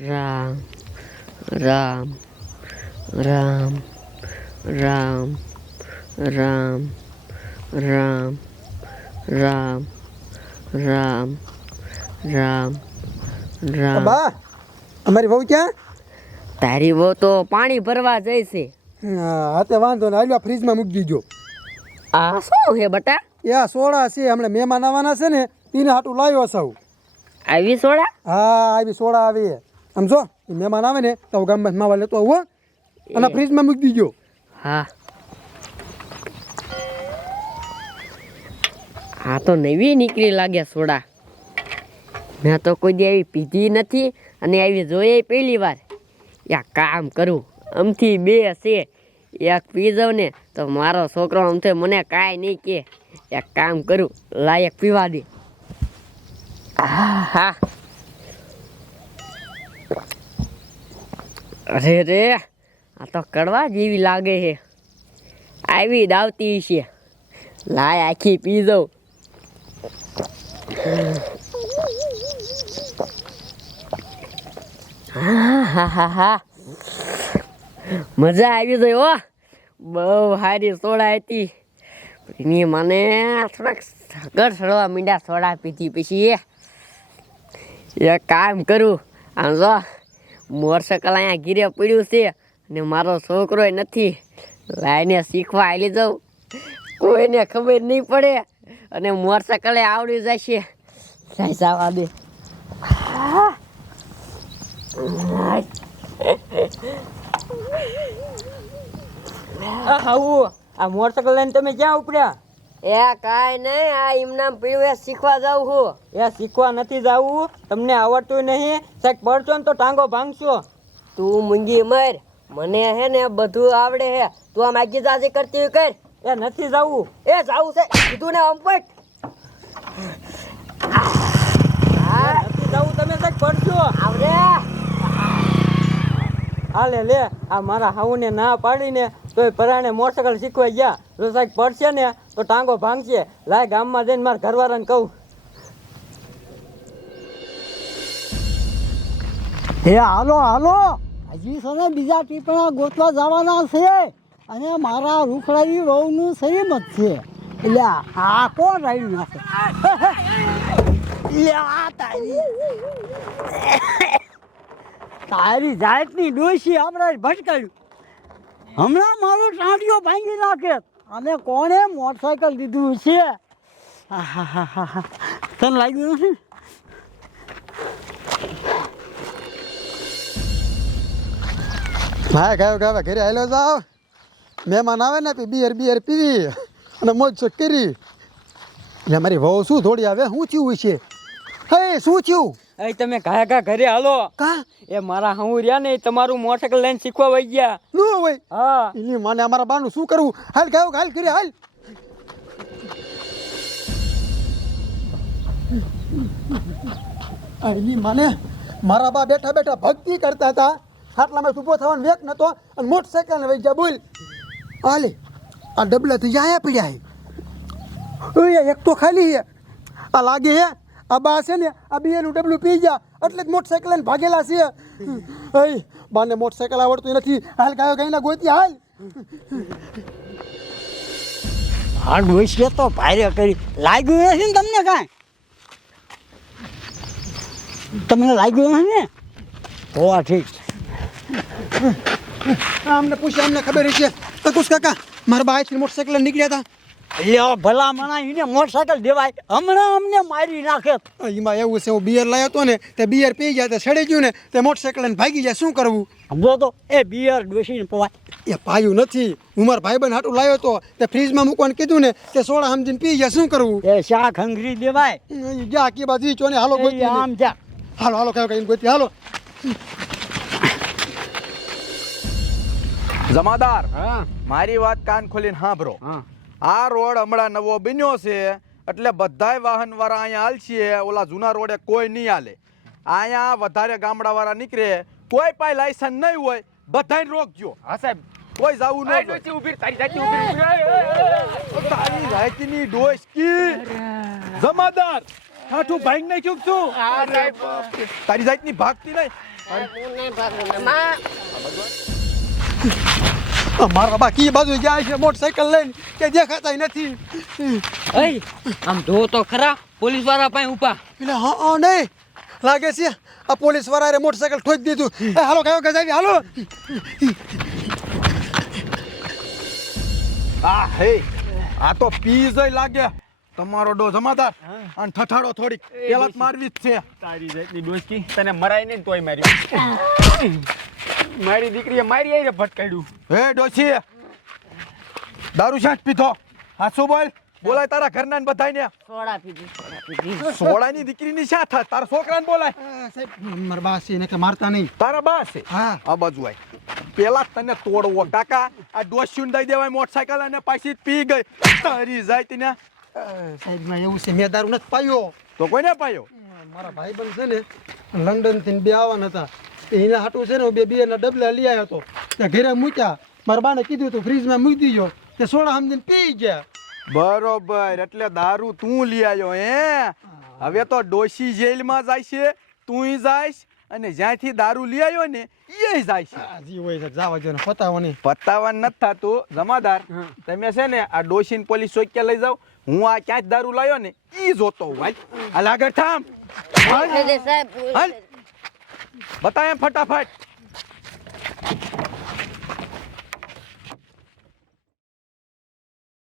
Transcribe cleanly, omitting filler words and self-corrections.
રામ રામ રામ રામ રામ રામ રામ રામ રામ રામ બા અમારી વહુ ક્યાં? તારી બહુ તો પાણી ભરવા જાય છે. હા તે વાંધો ને હાલ્યો ફ્રીજમાં મૂકી દીજો. આ શું હે બટા? એ આ સોડા છે હમણાં મહેમાન આવવાના છે ને એને હાટું લાવ્યો સૌ. આવી સોડા? હા આવી સોડા આવી આમ જો એ મહેમાન આવે ને તો ગામમાં માવા લેતો આવું અને ફ્રીજમાં મૂકી દીજો. હા આ તો નવી નીકળી લાગે સોડા. મેં તો કોઈ દી આવી પીધી નથી અને આવી જોઈએ પહેલી વાર. યા કામ કરું આમથી બે છે એક પી જાઉં ને તો મારો છોકરો આમથી મને કાંઈ નહીં કે. એક કામ કરું લાયક પીવા દે. હા અરે રે આ તો કડવા જેવી લાગે છે. આવી દાવતી છે લાય આખી પી જાઉં. હા મજા આવી ગઈ હો. બહુ સારી સોડા હતી. એની મને થોડાક સગર સડવા મીંડા સોડા પીધી પછી એક કામ કરું આમ જો મોટરસાઇકલ અહીંયા ઘીરે પડ્યું છે અને મારો છોકરો નથી. લાઈને શીખવા આવી જાઉં કોઈને ખબર નહીં પડે અને મોટરસાઇકલ આવડી જશે. જવા દે. આ મોટરસાઇકલ લઈને તમે ક્યાં ઉપડ્યા? એ કાંઈ નહીં આ ઇમનામ પીવે શીખવા જાઉં છું. એ શીખવા નથી જાવું, તમને આવડતું નહીં. સાહેબ પડશો ને તો ટાંગો ભાંગશો. તું મૂંગી મર, મને હે ને બધું આવડે હે. તું આમ આગી જાજી કરતી હોય કર. એ નથી જાવું. એ જાવું છે કીધું ને અંપટ. નથી જાવું તમે સાહેબ પડશો. આવડે હાલે લે આ મારા હાઉને ના પાડીને તોય પરાણે મોટરસાઇકલ શીખવા ગયા. જો સાહેબ પડશે ને તો ટાંગો ભાંગશે. લાય ગામમાં જઈને મારા ઘરવાળાને કહું. હે હાલો હાલો હજી સને બીજા ટીપણા ગોતવા જવાના છે અને મારા રૂખડાઈ વહુનું સહીમત છે. એટલે આ કોણ રાડ્યું નાખે? એટલે આ તારી જાતની ડોશી આપણે ભટકાયું. હમણાં મારો ટાંટિયો ભાંગી નાખે. અને કોણે મોટરસાઇકલ દીધું છે? તને લાગ્યું નથી? હા ગાયો ગાવા ઘરે હાલ્યો જાવ. મહેમાન આવે ને બિયર પીવી અને મોજ શોખ કરી. એટલે મારી વહુ શું થોડી આવે શું થયું છે? હે શું થયું? એ તમે ઘા ઘરે હાલો. કા એ મારા હાઉ રહ્યા ને એ તમારું મોટરસાઇકલ લઈને શીખવા વઈ ગયા. નો હોય. હા એની માને અમારા બાનું શું કરવું? હાલ ગાયો હાલ ઘરે હાલ. એની માને મારા બા બેઠા બેઠા ભક્તિ કરતા હતા. આટલામાં ઊભો થવાનો વેક નતો અને મોટરસાઇકલ ને વઈ ગયા. બોલ હાલે આ ડબલા તો આયા પડ્યા. ઓય એક તો ખાલી છે. આ લાગે હે આ બા છે ને આ બીએનું ડબલું પી ગયા એટલે જ મોટરસાઇકલ લઈને ભાગેલા છે. ઓય બાને મોટરસાઇકલ આવડતું નથી. હાલ ગાયો ગાયના ગોતી હાલ. આ ડોશીએ તો ભારે કરી. લાગ્યું નથી ને તમને કાંઈ? તમને લાગ્યું નથી ને? તો ઠીક. અમને પૂછ્યા અમને ખબર છે. કુશ કાકા મારા બા અહીંથી મોટરસાઇકલ લઈને નીકળ્યા હતા. એટલે ભલા મણા એને મોટરસાઇકલ દેવાય. હમણાં અમને મારી નાખે. એમાં એવું છે હું બિયર લાવ્યો હતો ને તે બિયર પી ગયા તે સડી ગયું ને તે મોટરસાઇકલ લઈને ભાગી જાય. શું કરવું? સમજો તો એ બિયર ડોશીને પવાય. એ પાયું નથી. હું મારા ભાઈબંધ હાટું લાવ્યો હતો તે ફ્રીજમાં મૂકવાનું કીધું ને તે સોડા સમજીને પી ગયા. શું કરવું? એ શાક હંગરી દેવાય. જા આખી બાજુ ચોને હાલો એ ગોતી આમ જા. હાલો હાલો કયો કઈ ગોતી હાલો. જમાદાર મારી વાત કાન ખોલીને સાંભળો. આ રોડ હમણાં નવો બન્યો છે એટલે બધાય વાહન વાળા અહીંયા હાલશે. ઓલા જૂના રોડે કોઈ નહીં હાલે. અહીંયા વધારે ગામડા વાળા નીકળે. કોઈ પાસે લાયસન્સ નહીં હોય બધાય રોકજો. હા સાહેબ કોઈ જાવું ન તારી જાતિની ડોસકી. જમાદાર ઠાઠું ભાઈ નહીં ચૂક છું હા સાહેબ તારી જાતની ભાગતી નહીં હું નહીં ભાગું માં મારા બા કી બાજુ જાય છે મોટરસાઇકલ લઈને કે દેખાતા નથી અય આમ જો તો ખરા પોલીસ વાળા પાસે ઊભા એટલે હા નહીં લાગે છે આ પોલીસ વાળાએ મોટરસાઇકલ ઠોકી દીધું એ હાલો કયો ગજાવી હાલો આ હે આ તો પીઝ લાગે તમારો ડો જમાદાર અને ઠઠાડો થોડીક પેલા જ મારવી જ છે તારી જાતની ડોસકી તને મરાય નહીં ને તોય મારી મારી દીકરીએ મારી આવીને ભટકાડ્યું હે ડોશી દારૂ શાંત પીધો હાસુ બોલ બોલાય તારા ઘરના ને બધાય સોડા પીધી ને સોળાની દીકરીની શા થાય તારા છોકરાને બોલાય સાહેબ મારા બા છે ને કે મારતા નહીં તારા બા છે હા આ બાજુ આય પેલા તને તોડવો કાકા આ ડોશીને દઈ દેવાય મોટરસાયકલ અને પાછી જ પી ગઈ તારી જાય તને સાહેબ માં એવું છે મેં દારૂ નથી પાયો તો કોઈને પાયો મારા ભાઈબંધ છે ને લંડન થી બે આવવાના હતા એના હાટું છે ને હું બે બિયરના ડબલા લઈ આવ્યો હતો ત્યાં ઘરે મૂક્યા મારા બાને કીધું તું ફ્રીજમાં મૂકી દીજો તે સોડા સમજીને પી ગયા બરોબર એટલે દારૂ તું લઈ આવ્યો હે હવે તો ડોશી જેલમાં જાય છે તુંય જાયશ અને જ્યાંથી દારૂ લઈ આવ્યો ને એ જાય છે જી હોય છે જાવા જો ને પતાવો નહીં પત્તાવાન નથી થતું જમાદાર તમે છે ને આ ડોશીને પોલીસ ચોક્યા લઈ જાવ હું આ ક્યાંય દારૂ લાવ્યો ને ઈ જોતો હું હાલ આગળ થામ સાહેબ હાલ બતાય એમ ફટાફટ